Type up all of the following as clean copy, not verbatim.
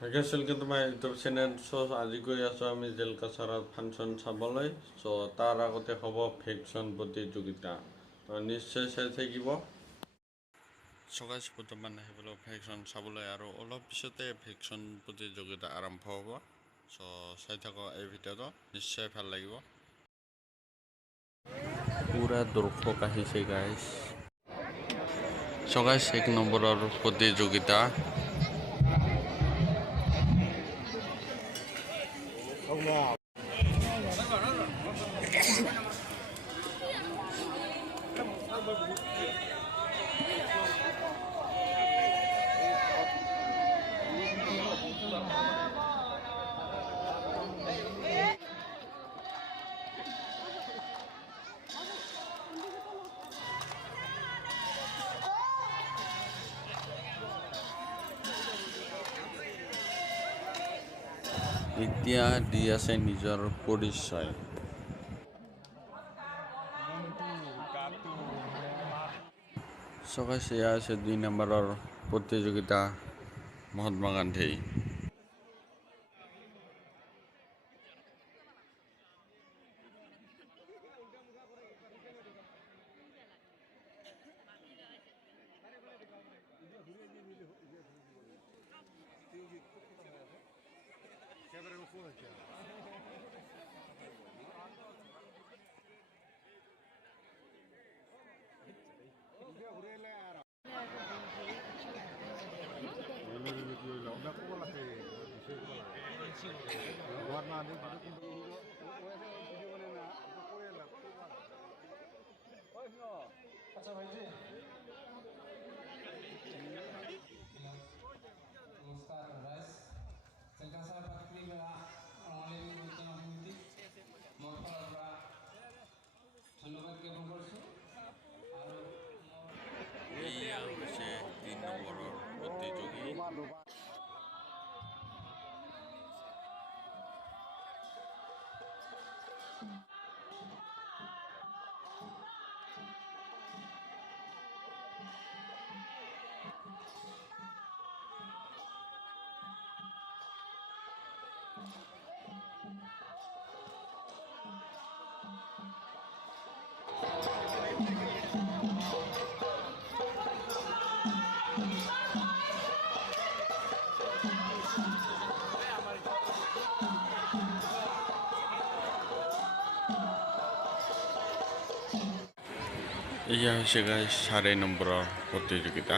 Welcome to my YouTube channel. আজি গৈ আছো আমি জেলকাছাৰত ফাংচন চাবলৈ। তাৰ আগতে হ'ব ফেকশ্যন প্ৰতিযোগিতা, তো নিশ্চয় চাই থাকিব। বৰ্তমান আহিবলৈ ফেকশ্যন চাবলৈ আৰু অলপ পিছতে ফেকশ্যন প্ৰতিযোগিতা আৰম্ভ হ'ব। চাই থাকক এই ভিডিঅ'টো, নিশ্চয় ভাল লাগিব। পুৰা দৰ্শক আহিছে গাইজ। এক নম্বৰৰ প্ৰতিযোগিতা। এতিয়া দি আছে নিজৰ পৰিচয়। এয়া আছে 2 নম্বৰৰ প্ৰতিযোগিতা, মহাত্মা গান্ধী। এয়া হৈছে 3 নম্বৰৰ প্ৰতিযোগী। এয়া হৈছে গাইজ 4 নম্বৰৰ প্ৰতিযোগিতা।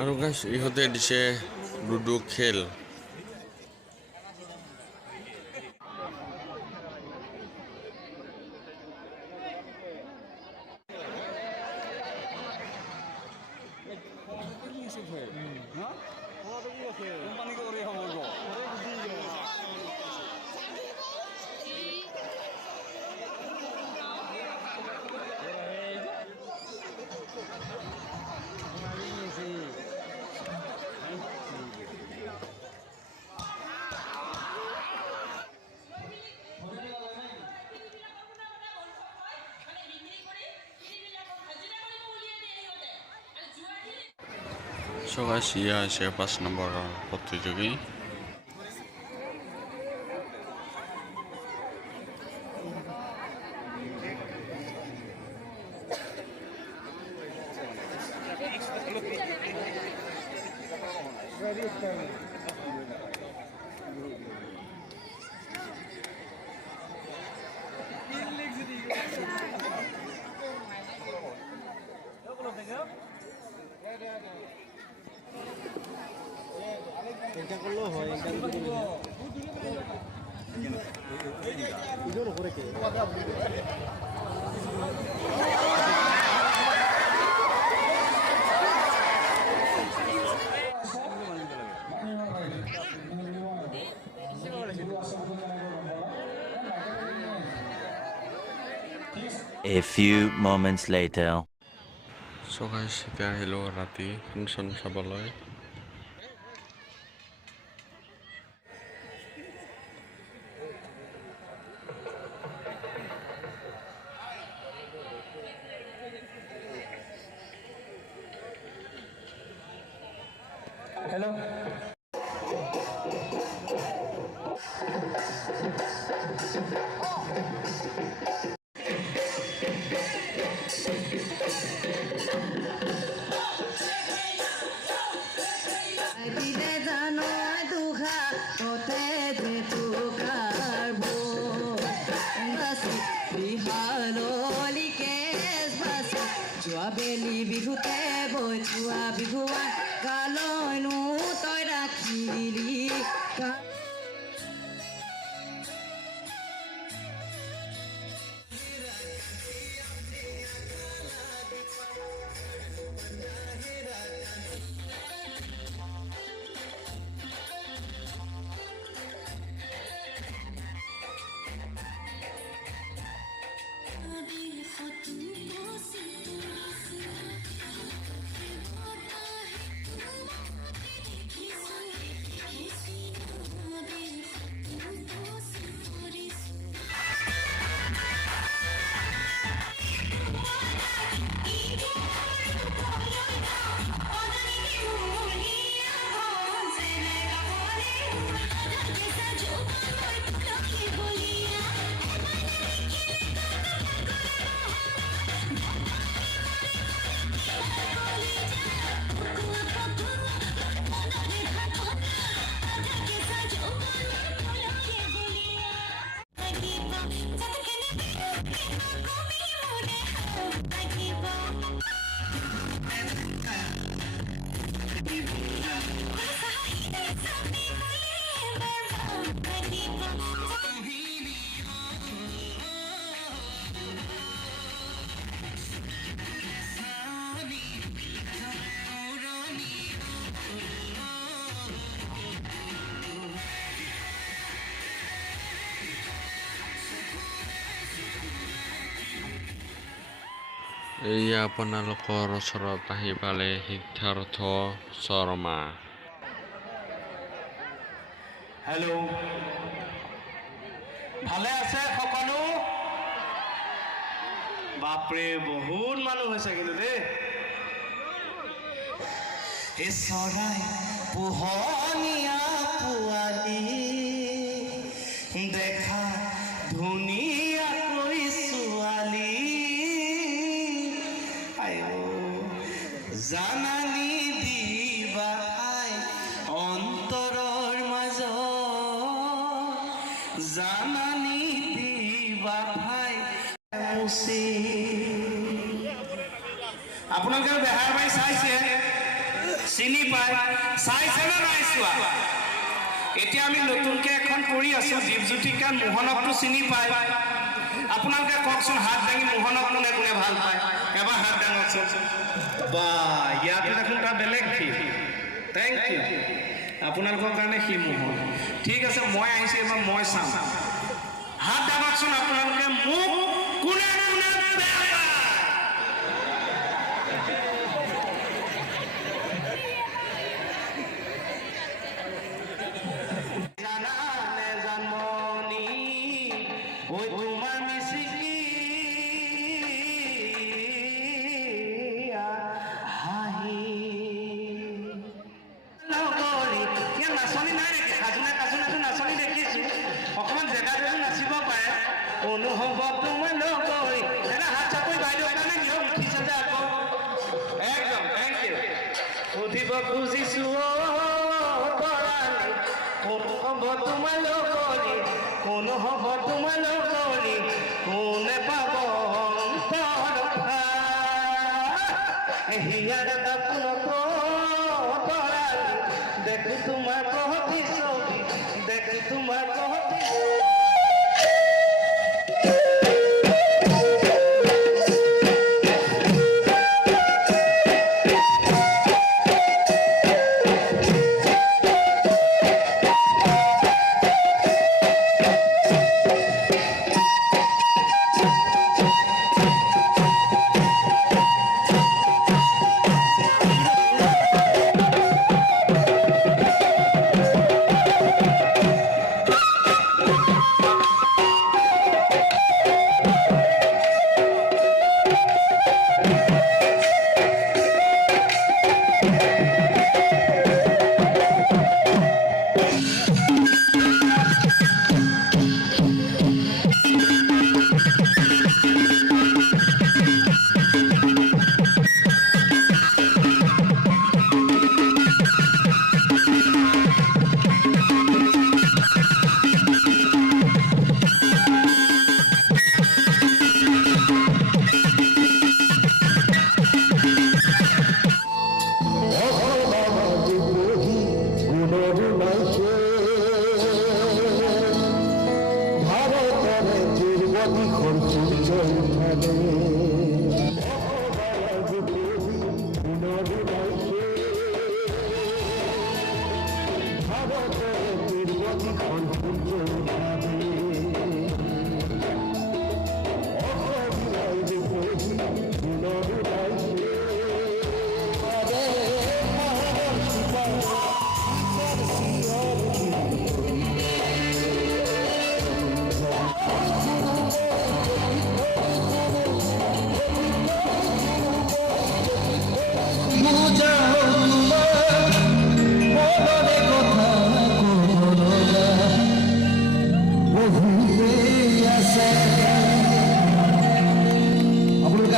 আৰু গাইজ ইহঁতে দিছে লুডু খেল। এয়া হৈছে 5 নম্বৰৰ প্ৰতিযোগী। এটা কৰলেও হয়, ইজোৰ উপৰে কে A few moments later. Guys এতিয়া আহিলোঁ ৰাতি ফাংচন চাবলৈ। हेलो বেলি বিহুতে বৈ যোৱা বিহুৱান কালৈনো তই ৰাখিলি এয়া আপোনালোকৰ ওচৰত আহি পালে সিদ্ধাৰ্থ শৰ্মা। हेलो ভালে আছে সকলো বাপৰে বহুত মানুহ হৈছে কিন্তু দেই এই চৰাই পোহনীয়া পোৱালি দেখা ধুনীয়াকৈ ছোৱালী আইও জানানি দিবা আই অন্তৰৰ মাজত জানানি দিবা ভাই মুচি আপোনালোকে বেহাৰ বাই চাইছে চিনি পায় চাইছে না নাই চোৱা এতিয়া আমি নতুনকৈ এখন কৰি আছো দীপজ্যোতিকা মোহনকটো চিনি পায় আপোনালোকে কওকচোন হাত দাঙি মোহনক কোনে কোনে ভাল পায় এবাৰ হাত দাঙকচোন বা ইয়াতে দেখোন তাৰ বেলেগ ফিল থেংক ইউ আপোনালোকৰ কাৰণে সি মোহন ঠিক আছে মই আহিছোঁ এবাৰ মই চাম হাত দাঙকচোন আপোনালোকে মোক কোনে কোনে বেয়া পায় জানানে জানমনি ওই তোমার মিশিকি হাহি লগৰী ইয়াত নাচনি নাই নেকি কাজুনা কাজুনাটো নাচনি দেখিছো অকণমান জেগা যদি নাচিব পাৰে অনুভৱ তোমাৰ লগৰী এটা হাত চাপৰি বাইদেউ কাৰণে নিয়ম উঠিছে যে আকৌ একদম থেংক ইউ সুধিব খুজিছো কোন হব তোমাৰ লগৰী কোন হব তোমাৰ লগৰী কোনে পাব হিয়াৰ দেখো তোমাৰ কহতি ছবি দেখো তোমাৰ কহতি আপোনালোকে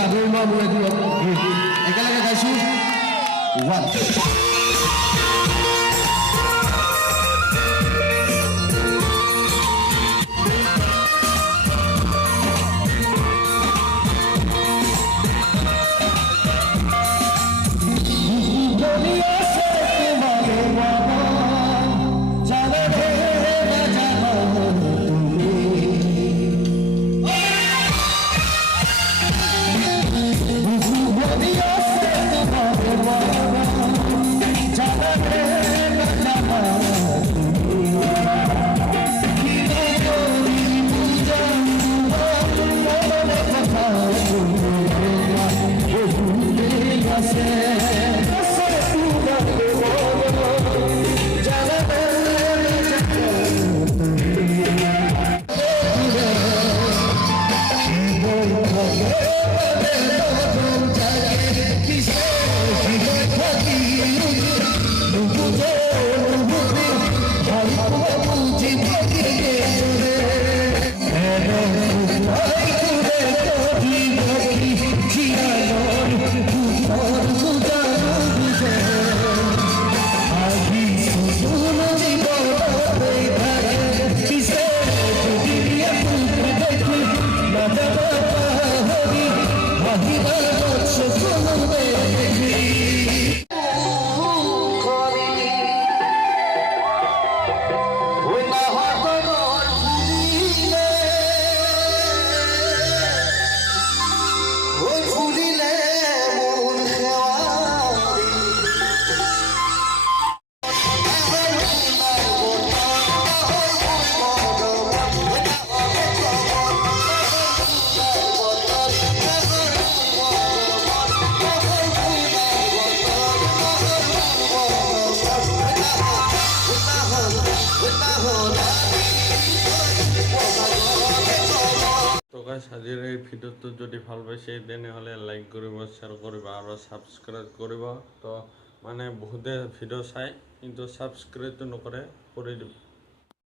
আদৰি লোৱা মোৰ এইটো একেলগে গাইছোঁ 1 আজিৰ এই ভিডিঅ'টো যদি ভাল পাইছে তেনেহ'লে লাইক কৰিব, শ্বেয়াৰ কৰিব আৰু ছাবস্ক্ৰাইব কৰিব। তো মানে বহুতে ভিডিঅ' চাই কিন্তু ছাবস্ক্ৰাইবটো নকৰে, কৰি দিব।